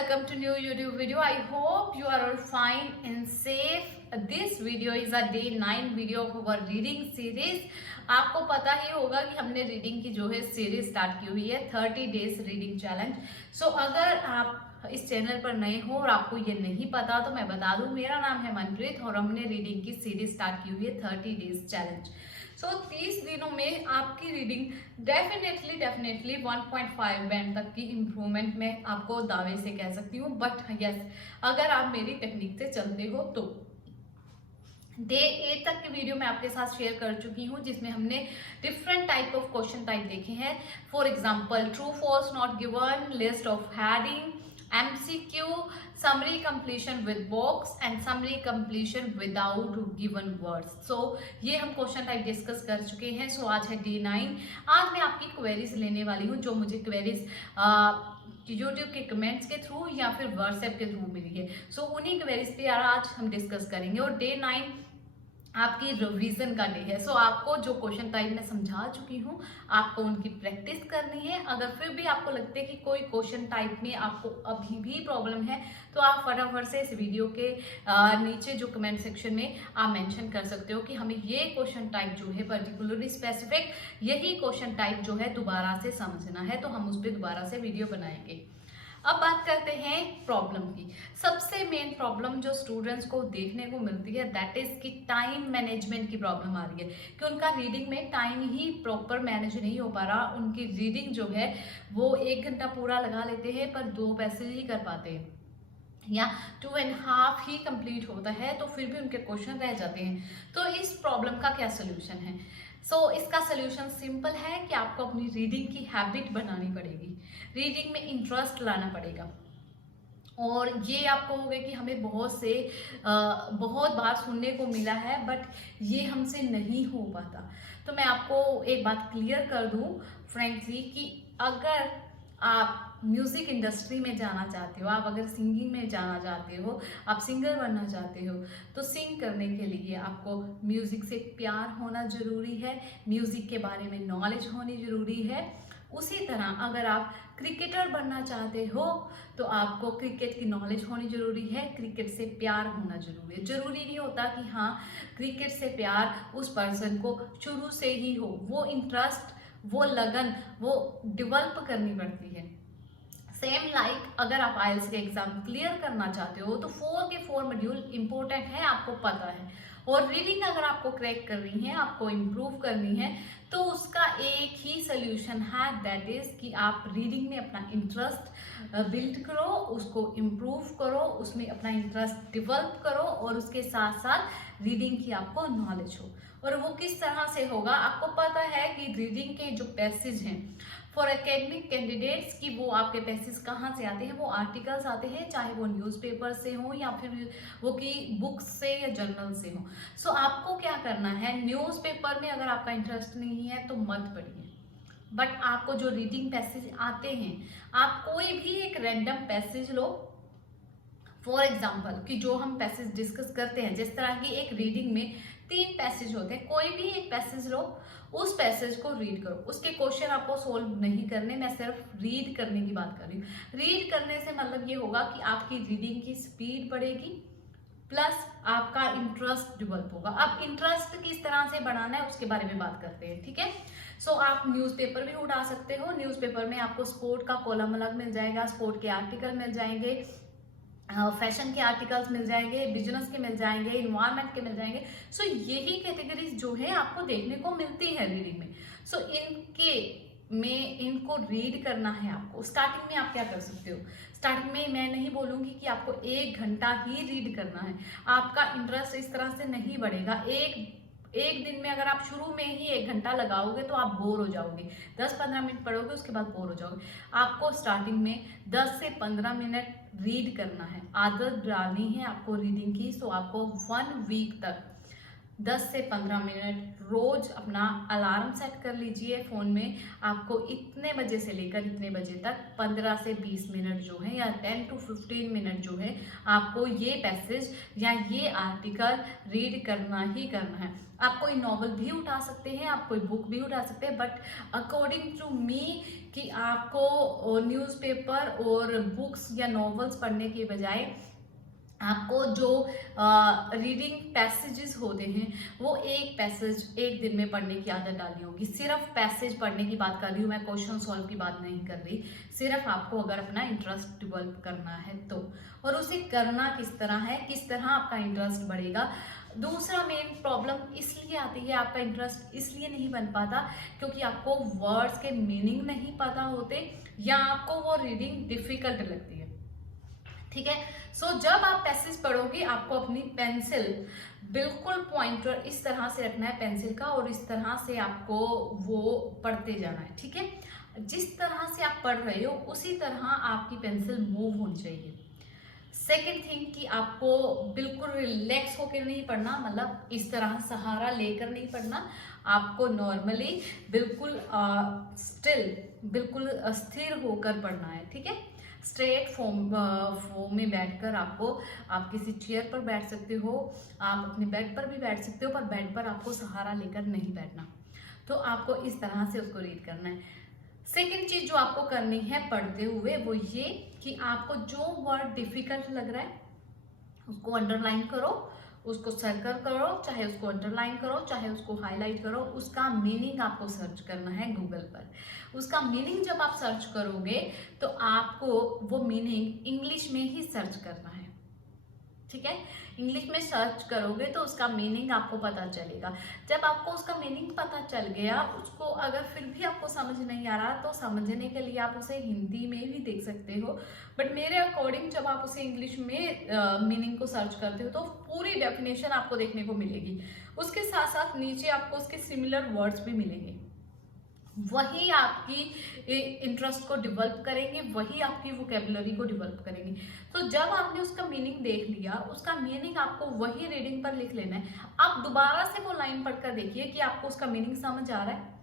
welcome to new YouTube video. I hope you are all fine and safe. This video is a day 9 video of our reading series. आपको पता ही होगा कि हमने reading की जो है सीरीज स्टार्ट की हुई है 30 डेज रीडिंग चैलेंज. सो अगर आप इस चैनल पर नए हो और आपको ये नहीं पता तो मैं बता दूं, मेरा नाम है मनप्रीत और हमने रीडिंग की सीरीज स्टार्ट की हुई है 30 डेज चैलेंज. सो 30 दिनों में आपकी रीडिंग डेफिनेटली 1.5 बैंड तक की इम्प्रूवमेंट में आपको दावे से कह सकती हूँ. बट यस, अगर आप मेरी टेक्निक से चलते हो तो डे 8 तक की वीडियो मैं आपके साथ शेयर कर चुकी हूँ, जिसमें हमने different type of question type देखे हैं. For example true false not given, list of heading, MCQ, summary completion with box and summary completion without given words. So ये हम क्वेश्चन टाइप डिस्कस कर चुके हैं. सो आज है डे 9. आज मैं आपकी क्वेरीज लेने वाली हूँ जो मुझे क्वेरीज यूट्यूब के कमेंट्स के थ्रू या फिर व्हाट्सएप के थ्रू मिली है. सो उन्हीं क्वेरीज पे आज हम डिस्कस करेंगे. और डे 9 आपकी रिवीजन का डे है. सो आपको जो क्वेश्चन टाइप मैं समझा चुकी हूँ आपको उनकी प्रैक्टिस करनी है. अगर फिर भी आपको लगता है कि कोई क्वेश्चन टाइप में आपको अभी भी प्रॉब्लम है तो आप फटाफट से इस वीडियो के नीचे जो कमेंट सेक्शन में आप मेंशन कर सकते हो कि हमें ये क्वेश्चन टाइप जो है पर्टिकुलरली स्पेसिफिक यही क्वेश्चन टाइप जो है दोबारा से समझना है, तो हम उस पर दोबारा से वीडियो बनाएंगे. अब बात करते हैं प्रॉब्लम की. सबसे मेन प्रॉब्लम जो स्टूडेंट्स को देखने को मिलती है दैट इज कि टाइम मैनेजमेंट की प्रॉब्लम आ रही है कि उनका रीडिंग में टाइम ही प्रॉपर मैनेज नहीं हो पा रहा. उनकी रीडिंग जो है वो 1 घंटा पूरा लगा लेते हैं पर 2 पैसेज ही कर पाते हैं या 2.5 ही कंप्लीट होता है तो फिर भी उनके क्वेश्चन रह जाते हैं. तो इस प्रॉब्लम का क्या सोल्यूशन है? इसका सोल्यूशन सिंपल है कि आपको अपनी रीडिंग की हैबिट बनानी पड़ेगी, रीडिंग में इंटरेस्ट लाना पड़ेगा. और ये आप कहोगे कि हमें बहुत बार सुनने को मिला है बट ये हमसे नहीं हो पाता. तो मैं आपको एक बात क्लियर कर दूं फ्रेंकली कि अगर आप म्यूजिक इंडस्ट्री में जाना चाहते हो, आप अगर सिंगिंग में जाना चाहते हो, आप सिंगर बनना चाहते हो, तो सिंग करने के लिए आपको म्यूजिक से प्यार होना जरूरी है, म्यूजिक के बारे में नॉलेज होनी जरूरी है. उसी तरह अगर आप क्रिकेटर बनना चाहते हो तो आपको क्रिकेट की नॉलेज होनी जरूरी है, क्रिकेट से प्यार होना जरूरी है. जरूरी नहीं होता कि हाँ क्रिकेट से प्यार उस पर्सन को शुरू से ही हो, वो इंटरेस्ट वो लगन वो डेवलप करनी पड़ती है. सेम लाइक अगर आप आइल्स के एग्जाम क्लियर करना चाहते हो तो 4 के 4 मॉड्यूल इंपॉर्टेंट है, आपको पता है. और रीडिंग अगर आपको क्रैक करनी है, आपको इम्प्रूव करनी है तो उसका एक ही सोल्यूशन है दैट इज कि आप रीडिंग में अपना इंटरेस्ट बिल्ड करो, उसको इम्प्रूव करो, उसमें अपना इंटरेस्ट डेवलप करो और उसके साथ साथ रीडिंग की आपको नॉलेज हो. और वो किस तरह से होगा? आपको पता है कि रीडिंग के जो पैसेज हैं फॉर एकेडमिक कैंडिडेट्स की वो आपके पैसेज कहाँ से आते हैं? वो आर्टिकल्स आते हैं, चाहे वो न्यूज़पेपर से हो या फिर वो की बुक्स से या जर्नल से हो. सो आपको क्या करना है, न्यूज़पेपर में अगर आपका इंटरेस्ट नहीं है तो मत पढ़िए. बट आपको जो रीडिंग पैसेज आते हैं आप कोई भी एक random passage low. For example कि जो हम पैसेज डिस्कस करते हैं, जिस तरह की एक रीडिंग में 3 पैसेज होते हैं, कोई भी एक पैसेज लो, उस पैसेज को रीड करो. उसके क्वेश्चन आपको सोल्व नहीं करने, मैं सिर्फ रीड करने की बात कर रही हूँ. रीड करने से मतलब ये होगा कि आपकी रीडिंग की स्पीड बढ़ेगी प्लस आपका इंटरेस्ट डेवलप होगा. अब इंटरेस्ट किस तरह से बढ़ाना है उसके बारे में बात करते हैं, ठीक है. आप न्यूज़पेपर भी उठा सकते हो. न्यूज़पेपर में आपको स्पोर्ट का कॉलम अलग मिल जाएगा, स्पोर्ट के आर्टिकल मिल जाएंगे, फैशन के आर्टिकल्स मिल जाएंगे, बिजनेस के मिल जाएंगे, इन्वायरमेंट के मिल जाएंगे. यही कैटेगरीज जो है आपको देखने को मिलती है रीडिंग में. इनको रीड करना है आपको. स्टार्टिंग में आप क्या कर सकते हो? स्टार्टिंग में मैं नहीं बोलूंगी कि आपको 1 घंटा ही रीड करना है, आपका इंटरेस्ट इस तरह से नहीं बढ़ेगा. एक दिन में अगर आप शुरू में ही 1 घंटा लगाओगे तो आप बोर हो जाओगे. 10-15 मिनट पढ़ोगे उसके बाद बोर हो जाओगे. आपको स्टार्टिंग में 10 से 15 मिनट रीड करना है, आदत डालनी है आपको रीडिंग की. आपको 1 वीक तक 10 से 15 मिनट रोज अपना अलार्म सेट कर लीजिए फ़ोन में. आपको इतने बजे से लेकर इतने बजे तक 15 से 20 मिनट जो है या 10 to 15 मिनट जो है आपको ये पैसेज या ये आर्टिकल रीड करना ही करना है. आप कोई नॉवल भी उठा सकते हैं, आप कोई बुक भी उठा सकते हैं, बट अकॉर्डिंग टू मी कि आपको न्यूज़पेपर और बुक्स या नॉवेल्स पढ़ने के बजाय आपको जो रीडिंग पैसेजेस होते हैं वो एक पैसेज एक दिन में पढ़ने की आदत डालनी होगी। सिर्फ पैसेज पढ़ने की बात कर रही हूँ मैं, क्वेश्चन सॉल्व की बात नहीं कर रही। सिर्फ आपको अगर अपना इंटरेस्ट डेवलप करना है तो, और उसे करना किस तरह है, किस तरह आपका इंटरेस्ट बढ़ेगा। दूसरा मेन प्रॉब्लम इसलिए आती है, आपका इंटरेस्ट इसलिए नहीं बन पाता क्योंकि आपको वर्ड्स के मीनिंग नहीं पता होते या आपको वो रीडिंग डिफिकल्ट लगती है। ठीक है, सो जब आप पैसेज पढ़ोगे आपको अपनी पेंसिल बिल्कुल पॉइंटर इस तरह से रखना है पेंसिल का, और इस तरह से आपको वो पढ़ते जाना है। ठीक है, जिस तरह से आप पढ़ रहे हो उसी तरह आपकी पेंसिल मूव होनी चाहिए। सेकेंड थिंग कि आपको बिल्कुल रिलैक्स होकर नहीं पढ़ना, मतलब इस तरह सहारा लेकर नहीं पढ़ना। आपको नॉर्मली बिल्कुल स्टिल, बिल्कुल स्थिर होकर पढ़ना है। ठीक है, स्ट्रेट फॉर्म में बैठकर आपको, आप किसी चेयर पर बैठ सकते हो, आप अपने बेड पर भी बैठ सकते हो, पर बेड पर आपको सहारा लेकर नहीं बैठना। तो आपको इस तरह से उसको रीड करना है। सेकेंड चीज जो आपको करनी है पढ़ते हुए वो ये कि आपको जो वर्ड डिफिकल्ट लग रहा है उसको अंडरलाइन करो, उसको सर्कल करो, चाहे उसको अंडरलाइन करो, चाहे उसको हाईलाइट करो। उसका मीनिंग आपको सर्च करना है गूगल पर। उसका मीनिंग जब आप सर्च करोगे तो आपको वो मीनिंग इंग्लिश में ही सर्च करना है। ठीक है, इंग्लिश में सर्च करोगे तो उसका मीनिंग आपको पता चलेगा। जब आपको उसका मीनिंग पता चल गया, उसको अगर फिर भी आपको समझ नहीं आ रहा तो समझने के लिए आप उसे हिंदी में भी देख सकते हो, बट मेरे अकॉर्डिंग जब आप उसे इंग्लिश में मीनिंग को सर्च करते हो तो पूरी डेफिनेशन आपको देखने को मिलेगी। उसके साथ साथ नीचे आपको उसके सिमिलर वर्ड्स भी मिलेंगे, वही आपकी इंटरेस्ट को डेवलप करेंगे, वही आपकी वोकेबुलरी को डेवलप करेंगे। तो जब आपने उसका मीनिंग देख लिया, उसका मीनिंग आपको वही रीडिंग पर लिख लेना है। आप दोबारा से वो लाइन पढ़कर देखिए कि आपको उसका मीनिंग समझ आ रहा है।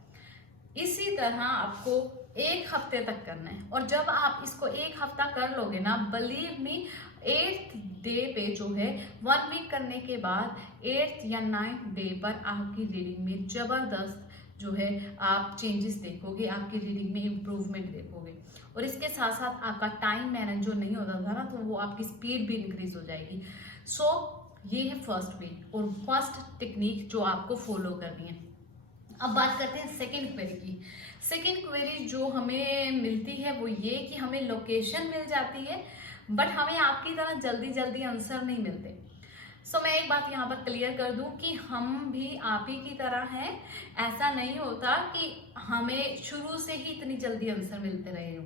इसी तरह आपको 1 हफ्ते तक करना है, और जब आप इसको 1 हफ्ता कर लोगे ना, बिलीव मी 8th डे पे जो है 1 वीक करने के बाद 8th या 9th डे पर आपकी रीडिंग में जबरदस्त जो है आप चेंजेस देखोगे, आपकी रीडिंग में इम्प्रूवमेंट देखोगे। और इसके साथ साथ आपका टाइम मैनेज जो नहीं होता था ना, तो वो आपकी स्पीड भी इंक्रीज हो जाएगी। सो ये है फर्स्ट वे और फर्स्ट टेक्निक जो आपको फॉलो करनी है। अब बात करते हैं सेकेंड क्वेरी की। सेकेंड क्वेरी जो हमें मिलती है वो ये कि हमें लोकेशन मिल जाती है, बट हमें आपकी तरह जल्दी जल्दी आंसर नहीं मिलते। सो मैं एक बात यहाँ पर क्लियर कर दूं कि हम भी आप ही की तरह हैं। ऐसा नहीं होता कि हमें शुरू से ही इतनी जल्दी आंसर मिलते रहे हो।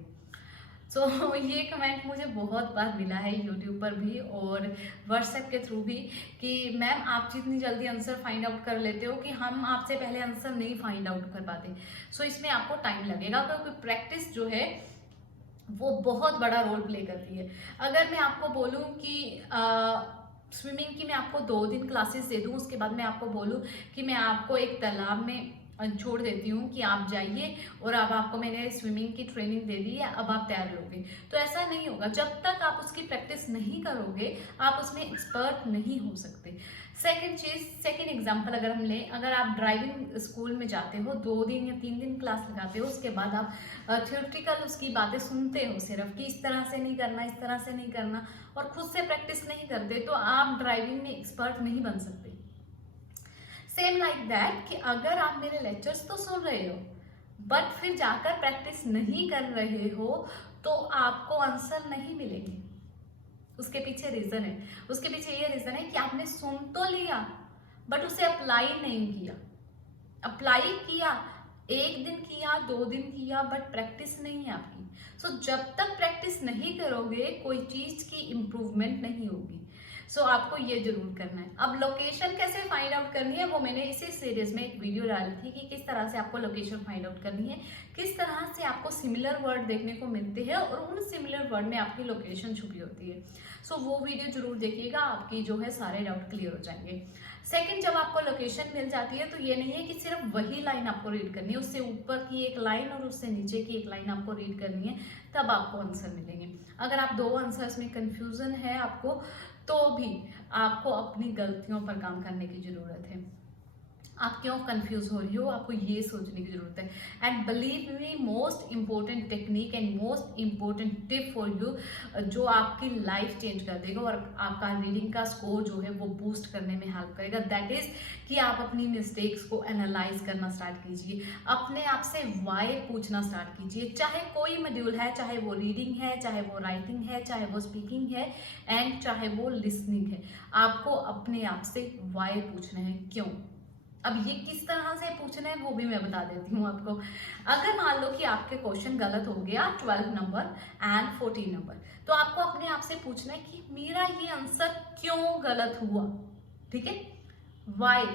सो ये कमेंट मुझे बहुत बार मिला है यूट्यूब पर भी और व्हाट्सएप के थ्रू भी कि मैम आप जितनी जल्दी आंसर फाइंड आउट कर लेते हो कि हम आपसे पहले आंसर नहीं फाइंड आउट कर पाते। सो इसमें आपको टाइम लगेगा क्योंकि प्रैक्टिस जो है वो बहुत बड़ा रोल प्ले करती है। अगर मैं आपको बोलूँ कि स्विमिंग की मैं आपको 2 दिन क्लासेस दे दूँ, उसके बाद मैं आपको बोलूँ कि मैं आपको एक तालाब में छोड़ देती हूँ कि आप जाइए और अब आपको मैंने स्विमिंग की ट्रेनिंग दे दी है, अब आप तैर लोगे, तो ऐसा नहीं होगा। जब तक आप उसकी प्रैक्टिस नहीं करोगे आप उसमें एक्सपर्ट नहीं हो सकते। सेकंड चीज, सेकंड एग्जांपल अगर हम लें, अगर आप ड्राइविंग स्कूल में जाते हो, 2 दिन या 3 दिन क्लास लगाते हो, उसके बाद आप थ्योरेटिकल उसकी बातें सुनते हो सिर्फ कि इस तरह से नहीं करना, इस तरह से नहीं करना, और खुद से प्रैक्टिस नहीं करते, तो आप ड्राइविंग में एक्सपर्ट नहीं बन सकते। सेम लाइक दैट कि अगर आप मेरे लेक्चर्स तो सुन रहे हो बट फिर जाकर प्रैक्टिस नहीं कर रहे हो तो आपको आंसर नहीं मिलेंगे। उसके पीछे रीजन है, उसके पीछे ये रीजन है कि आपने सुन तो लिया बट उसे अप्लाई नहीं किया। अप्लाई किया, 1 दिन किया, 2 दिन किया, बट प्रैक्टिस नहीं है आपकी। सो जब तक प्रैक्टिस नहीं करोगे कोई चीज की इम्प्रूवमेंट नहीं होगी। सो आपको ये जरूर करना है। अब लोकेशन कैसे फाइंड आउट करनी है वो मैंने इसी सीरीज में एक वीडियो डाली थी कि किस तरह से आपको लोकेशन फाइंड आउट करनी है, किस तरह से आपको सिमिलर वर्ड देखने को मिलते हैं और उन सिमिलर वर्ड में आपकी लोकेशन छुपी होती है। सो वो वीडियो जरूर देखिएगा, आपकी जो है सारे डाउट क्लियर हो जाएंगे। सेकंड, जब आपको लोकेशन मिल जाती है तो ये नहीं है कि सिर्फ वही लाइन आपको रीड करनी है, उससे ऊपर की एक लाइन और उससे नीचे की एक लाइन आपको रीड करनी है, तब आपको आंसर मिलेंगे। अगर आप 2 आंसर्स में कंफ्यूजन है आपको तो भी आपको अपनी गलतियों पर काम करने की जरूरत है। आप क्यों कंफ्यूज हो रही हो, आपको ये सोचने की जरूरत है। And believe me, most important technique and most important tip for you जो आपकी लाइफ चेंज कर देगा और आपका रीडिंग का स्कोर जो है वो बूस्ट करने में हेल्प करेगा, दैट इज कि आप अपनी मिस्टेक्स को एनालाइज करना स्टार्ट कीजिए, अपने आप से वाई पूछना स्टार्ट कीजिए। चाहे कोई मॉड्यूल है, चाहे वो रीडिंग है, चाहे वो राइटिंग है, चाहे वो स्पीकिंग है एंड चाहे वो लिसनिंग है, आपको अपने आप से वाई पूछना है, क्यों। अब ये किस तरह से पूछना है वो भी मैं बता देती हूँ आपको। अगर मान लो कि आपके क्वेश्चन गलत हो गया 12 नंबर एंड 14 नंबर, तो आपको अपने आप से पूछना है कि मेरा ये आंसर क्यों गलत हुआ, ठीक है, वाई,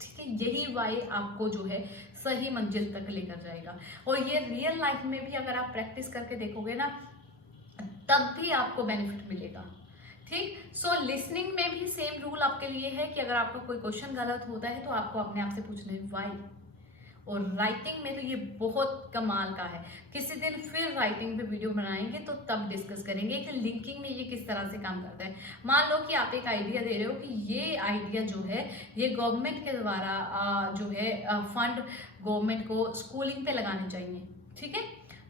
ठीक है। यही वाई आपको जो है सही मंजिल तक लेकर जाएगा। और ये रियल लाइफ में भी अगर आप प्रैक्टिस करके देखोगे ना, तब भी आपको बेनिफिट मिलेगा, ठीक। सो लिसनिंग में भी सेम रूल आपके लिए है कि अगर आपका कोई क्वेश्चन गलत होता है तो आपको अपने आप से पूछना है व्हाई। और राइटिंग में तो ये बहुत कमाल का है, किसी दिन फिर राइटिंग पे वीडियो बनाएंगे तो तब डिस्कस करेंगे कि लिंकिंग में ये किस तरह से काम करता है। मान लो कि आप एक आइडिया दे रहे हो कि ये आइडिया जो है ये गवर्नमेंट के द्वारा जो है फंड गवर्नमेंट को स्कूलिंग पे लगाने चाहिए, ठीक है।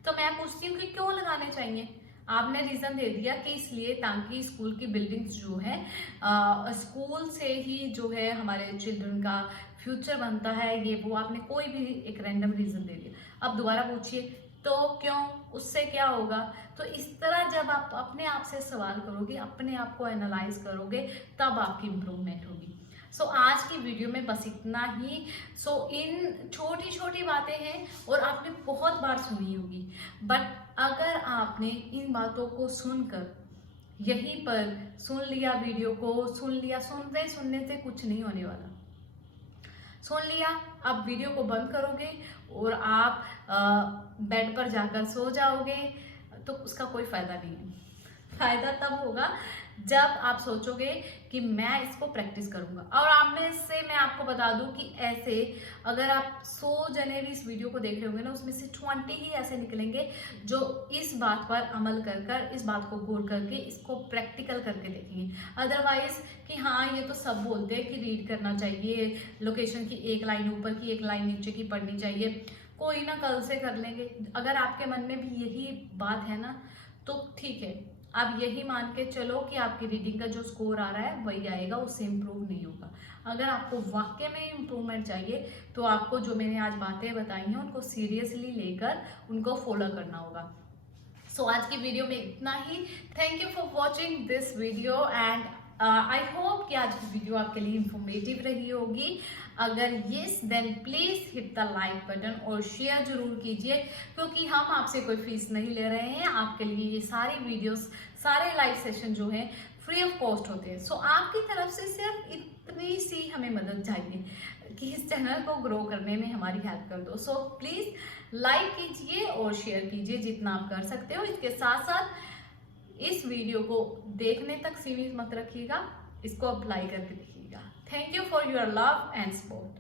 तो मैं पूछती हूँ कि क्यों लगाने चाहिए, आपने रीजन दे दिया कि इसलिए ताकि स्कूल की बिल्डिंग्स जो है स्कूल से ही जो है हमारे चिल्ड्रन का फ्यूचर बनता है, ये वो आपने कोई भी एक रैंडम रीजन दे दिया। अब दोबारा पूछिए तो क्यों, उससे क्या होगा। तो इस तरह जब आप अपने आप से सवाल करोगे, अपने आप को एनालाइज करोगे, तब आपकी इंप्रूवमेंट होगी। सो आज की वीडियो में बस इतना ही। इन छोटी छोटी बातें हैं और आपने बहुत बार सुनी होगी, बट अगर आपने इन बातों को सुनकर यहीं पर सुन लिया, वीडियो को सुन लिया, सुनने से कुछ नहीं होने वाला। सुन लिया, आप वीडियो को बंद करोगे और आप बेड पर जाकर सो जाओगे, तो उसका कोई फायदा नहीं है। फायदा तब होगा जब आप सोचोगे कि मैं इसको प्रैक्टिस करूंगा। और आपने इससे मैं आपको बता दूं कि ऐसे अगर आप 100 जने भी इस वीडियो को देख रहे होंगे ना, उसमें से 20 ही ऐसे निकलेंगे जो इस बात पर अमल कर इस बात को गौर करके इसको प्रैक्टिकल करके देखेंगे। अदरवाइज कि हाँ ये तो सब बोलते हैं कि रीड करना चाहिए, लोकेशन की एक लाइन ऊपर की एक लाइन नीचे की पढ़नी चाहिए, कोई ना कल से कर लेंगे। अगर आपके मन में भी यही बात है ना, तो ठीक है, आप यही मान के चलो कि आपकी रीडिंग का जो स्कोर आ रहा है वही आएगा, उससे इम्प्रूव नहीं होगा। अगर आपको वाकई में इम्प्रूवमेंट चाहिए तो आपको जो मैंने आज बातें बताई हैं उनको सीरियसली लेकर उनको फॉलो करना होगा। आज की वीडियो में इतना ही। Thank you for watching this video and I hope कि आज की वीडियो आपके लिए इंफॉर्मेटिव रही होगी। अगर yes then please hit the like button और शेयर जरूर कीजिए, क्योंकि हम आपसे कोई फीस नहीं ले रहे हैं। आपके लिए ये सारी वीडियोस, सारे लाइव सेशन जो है फ्री ऑफ कॉस्ट होते हैं। आपकी तरफ से सिर्फ इतनी सी हमें मदद चाहिए कि इस चैनल को ग्रो करने में हमारी हेल्प कर दो। प्लीज लाइक कीजिए और शेयर कीजिए जितना आप कर सकते हो। इसके साथ साथ इस वीडियो को देखने तक सीमित मत रखिएगा, इसको अप्लाई करके देखिएगा। Thank you for your love and support.